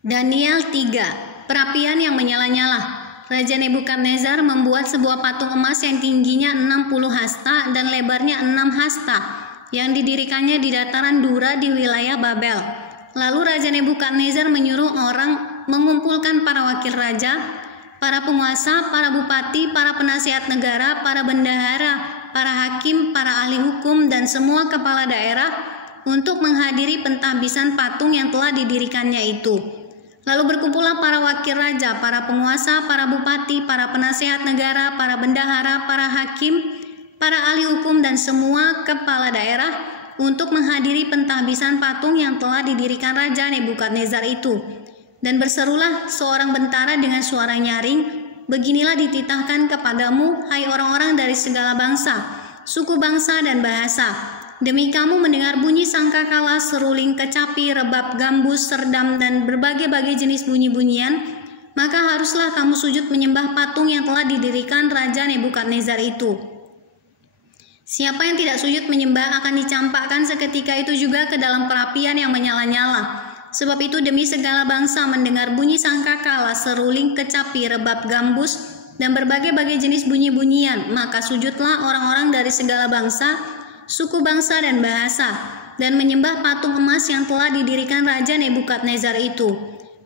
Daniel 3. Perapian yang menyala-nyala. Raja Nebukadnezar membuat sebuah patung emas yang tingginya 60 hasta dan lebarnya 6 hasta, yang didirikannya di dataran Dura di wilayah Babel. Lalu Raja Nebukadnezar menyuruh orang mengumpulkan para wakil raja, para penguasa, para bupati, para penasihat negara, para bendahara, para hakim, para ahli hukum, dan semua kepala daerah untuk menghadiri pentahbisan patung yang telah didirikannya itu. Lalu berkumpullah para wakil raja, para penguasa, para bupati, para penasihat negara, para bendahara, para hakim, para ahli hukum, dan semua kepala daerah untuk menghadiri pentahbisan patung yang telah didirikan Raja Nebukadnezar itu. Dan berserulah seorang bentara dengan suara nyaring, "Beginilah dititahkan kepadamu, hai orang-orang dari segala bangsa, suku bangsa dan bahasa. Demi kamu mendengar bunyi sangkakala, seruling, kecapi, rebab, gambus, serdam, dan berbagai-bagai jenis bunyi-bunyian, maka haruslah kamu sujud menyembah patung yang telah didirikan Raja Nebukadnezar itu. Siapa yang tidak sujud menyembah akan dicampakkan seketika itu juga ke dalam perapian yang menyala-nyala. Sebab itu demi segala bangsa mendengar bunyi sangkakala, seruling, kecapi, rebab, gambus, dan berbagai-bagai jenis bunyi-bunyian, maka sujudlah orang-orang dari segala bangsa, suku bangsa dan bahasa, dan menyembah patung emas yang telah didirikan Raja Nebukadnezar itu."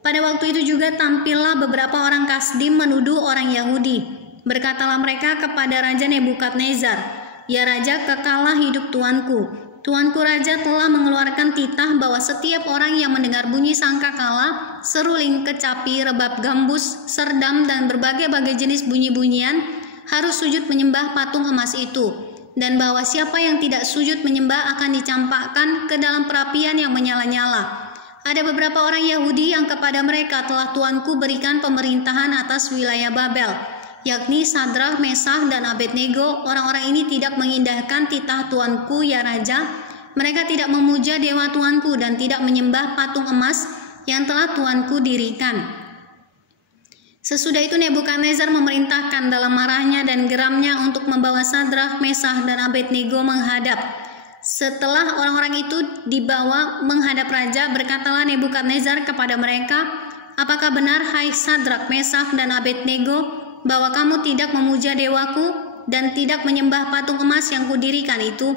Pada waktu itu juga tampillah beberapa orang Kasdim menuduh orang Yahudi. Berkatalah mereka kepada Raja Nebukadnezar, "Ya Raja, kekalah hidup tuanku. Tuanku Raja telah mengeluarkan titah bahwa setiap orang yang mendengar bunyi sangkakala, seruling, kecapi, rebab, gambus, serdam, dan berbagai-bagai jenis bunyi-bunyian harus sujud menyembah patung emas itu. Dan bahwa siapa yang tidak sujud menyembah akan dicampakkan ke dalam perapian yang menyala-nyala. Ada beberapa orang Yahudi yang kepada mereka telah tuanku berikan pemerintahan atas wilayah Babel, yakni Sadrak, Mesakh, dan Abednego. Orang-orang ini tidak mengindahkan titah tuanku, ya Raja. Mereka tidak memuja dewa tuanku dan tidak menyembah patung emas yang telah tuanku dirikan." Sesudah itu Nebukadnezar memerintahkan dalam marahnya dan geramnya untuk membawa Sadrak, Mesakh, dan Abednego menghadap. Setelah orang-orang itu dibawa menghadap raja, berkatalah Nebukadnezar kepada mereka, "Apakah benar, hai Sadrak, Mesakh, dan Abednego, bahwa kamu tidak memuja dewaku dan tidak menyembah patung emas yang kudirikan itu?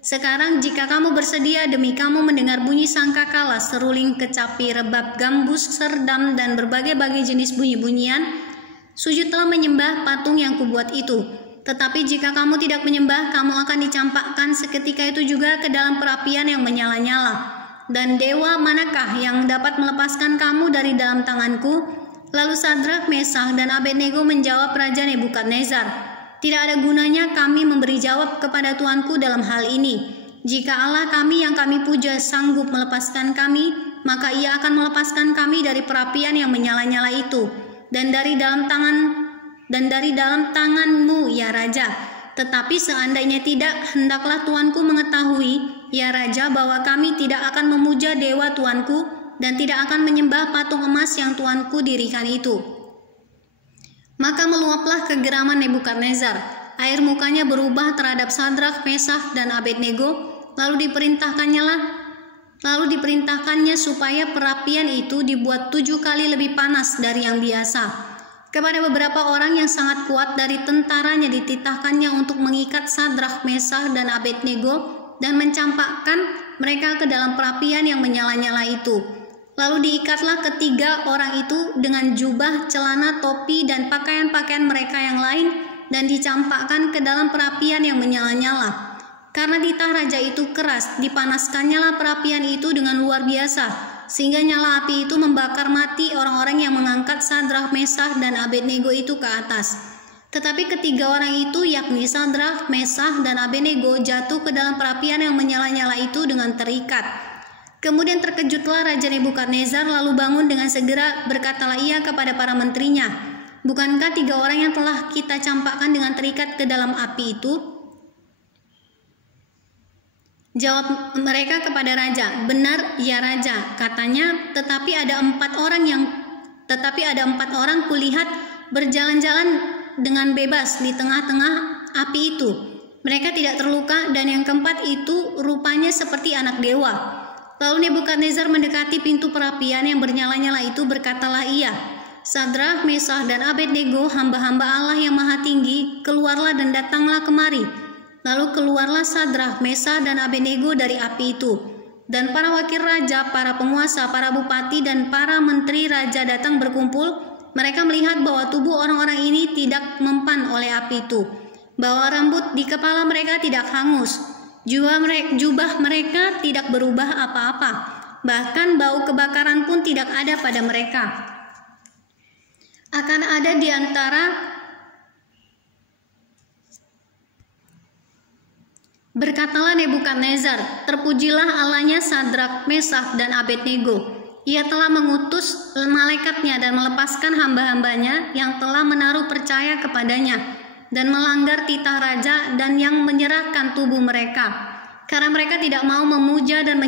Sekarang jika kamu bersedia demi kamu mendengar bunyi sangkakala, seruling, kecapi, rebab, gambus, serdam, dan berbagai-bagai jenis bunyi-bunyian, sujudlah menyembah patung yang kubuat itu. Tetapi jika kamu tidak menyembah, kamu akan dicampakkan seketika itu juga ke dalam perapian yang menyala-nyala. Dan dewa manakah yang dapat melepaskan kamu dari dalam tanganku?" Lalu Sadrak, Mesakh, dan Abednego menjawab Raja Nebukadnezar, "Tidak ada gunanya kami memberi jawab kepada tuanku dalam hal ini. Jika Allah kami yang kami puja sanggup melepaskan kami, maka ia akan melepaskan kami dari perapian yang menyala-nyala itu, dan dari dalam tanganmu, ya Raja. Tetapi seandainya tidak, hendaklah tuanku mengetahui, ya Raja, bahwa kami tidak akan memuja dewa tuanku dan tidak akan menyembah patung emas yang tuanku dirikan itu." Maka meluaplah kegeraman Nebukadnezar. Air mukanya berubah terhadap Sadrak, Mesakh, dan Abednego. Lalu diperintahkannya supaya perapian itu dibuat 7 kali lebih panas dari yang biasa. Kepada beberapa orang yang sangat kuat dari tentaranya dititahkannya untuk mengikat Sadrak, Mesakh, dan Abednego dan mencampakkan mereka ke dalam perapian yang menyala-nyala itu. Lalu diikatlah ketiga orang itu dengan jubah, celana, topi, dan pakaian-pakaian mereka yang lain dan dicampakkan ke dalam perapian yang menyala-nyala. Karena titah raja itu keras, dipanaskannyalah perapian itu dengan luar biasa, sehingga nyala api itu membakar mati orang-orang yang mengangkat Sadrak, Mesakh, dan Abednego itu ke atas. Tetapi ketiga orang itu, yakni Sadrak, Mesakh, dan Abednego, jatuh ke dalam perapian yang menyala-nyala itu dengan terikat. Kemudian terkejutlah Raja Nebukadnezar, lalu bangun dengan segera, berkatalah ia kepada para menterinya, "Bukankah 3 orang yang telah kita campakkan dengan terikat ke dalam api itu?" Jawab mereka kepada raja, "Benar, ya Raja," katanya, tetapi ada empat orang kulihat berjalan-jalan dengan bebas di tengah-tengah api itu. Mereka tidak terluka, dan yang keempat itu rupanya seperti anak dewa. Lalu Nebukadnezar mendekati pintu perapian yang bernyala-nyala itu, berkatalah ia, Sadrak, Mesakh, dan Abednego, hamba-hamba Allah yang maha tinggi, keluarlah dan datanglah kemari. Lalu keluarlah Sadrak, Mesakh, dan Abednego dari api itu. Dan para wakil raja, para penguasa, para bupati, dan para menteri raja datang berkumpul. Mereka melihat bahwa tubuh orang-orang ini tidak mempan oleh api itu, bahwa rambut di kepala mereka tidak hangus, jubah mereka tidak berubah apa-apa, bahkan bau kebakaran pun tidak ada pada mereka. Akan ada di antara Berkatalah Nebukadnezar, terpujilah Allahnya Sadrak, Mesakh, dan Abednego. Ia telah mengutus malaikatnya dan melepaskan hamba-hambanya yang telah menaruh percaya kepadanya dan melanggar titah raja dan yang menyerahkan tubuh mereka. Karena mereka tidak mau memuja dan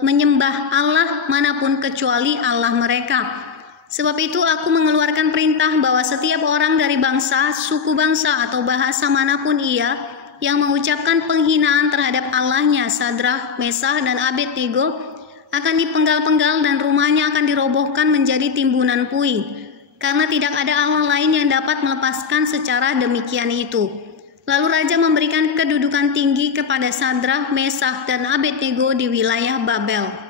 menyembah Allah manapun kecuali Allah mereka. Sebab itu aku mengeluarkan perintah bahwa setiap orang dari bangsa, suku bangsa, atau bahasa manapun ia yang mengucapkan penghinaan terhadap Allahnya Sadrak, Mesakh, dan Abednego akan dipenggal-penggal dan rumahnya akan dirobohkan menjadi timbunan puing, karena tidak ada Allah lain yang dapat melepaskan secara demikian itu. Lalu raja memberikan kedudukan tinggi kepada Sadrak, Mesakh, dan Abednego di wilayah Babel.